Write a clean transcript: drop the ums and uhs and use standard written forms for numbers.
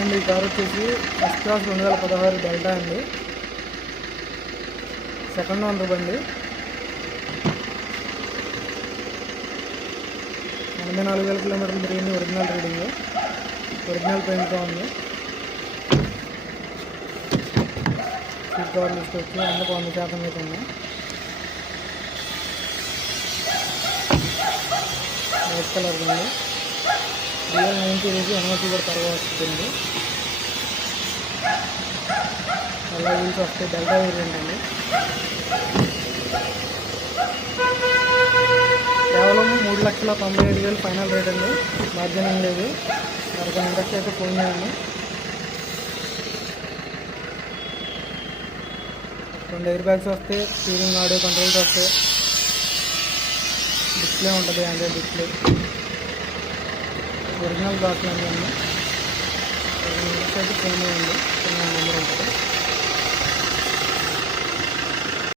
అండ్ ఈ కార్ వచ్చేసి first class 2016 డెల్టా అండి. సెకండ్ ఓనర్ బండి. 84,000 కిలోమీటర్లు తిరిగింది. ఒరిజినల్ రీడింగ్, ఒరిజినల్ పెయింట్తో ఉంది. సీట్ కవర్ తీసుకోవచ్చు, అందుకు 100% అయితే ఉంది. వైట్ కలర్ ఉంది. రియల్ 90 రేసి ఎన్ఓసి కూడా త్వరగా వస్తుంది. అలా వీల్స్ వస్తాయి. డెల్టా వేరియంట్ అండి. కేవలం 3,95,000 ఫైనల్ రేట్ అండి. బార్గెనింగ్ లేదు. ఎవరికైనా ఇంట్రెస్ట్ అయితే ఫోన్ చేయండి. 2 ఎయిర్ బ్యాగ్స్ వస్తాయి. స్టీరింగ్ ఆడియో కంట్రోల్స్ వస్తాయి. డిస్ప్లే ఉంటుంది, ఆండ్రాయిడ్ డిస్ప్లే. ఒరిజినల్ గ్లాసులు అన్నీ ఉన్నాయి. అయితే ఫోన్ చేయండి. నెంబర్ ఉంటుంది.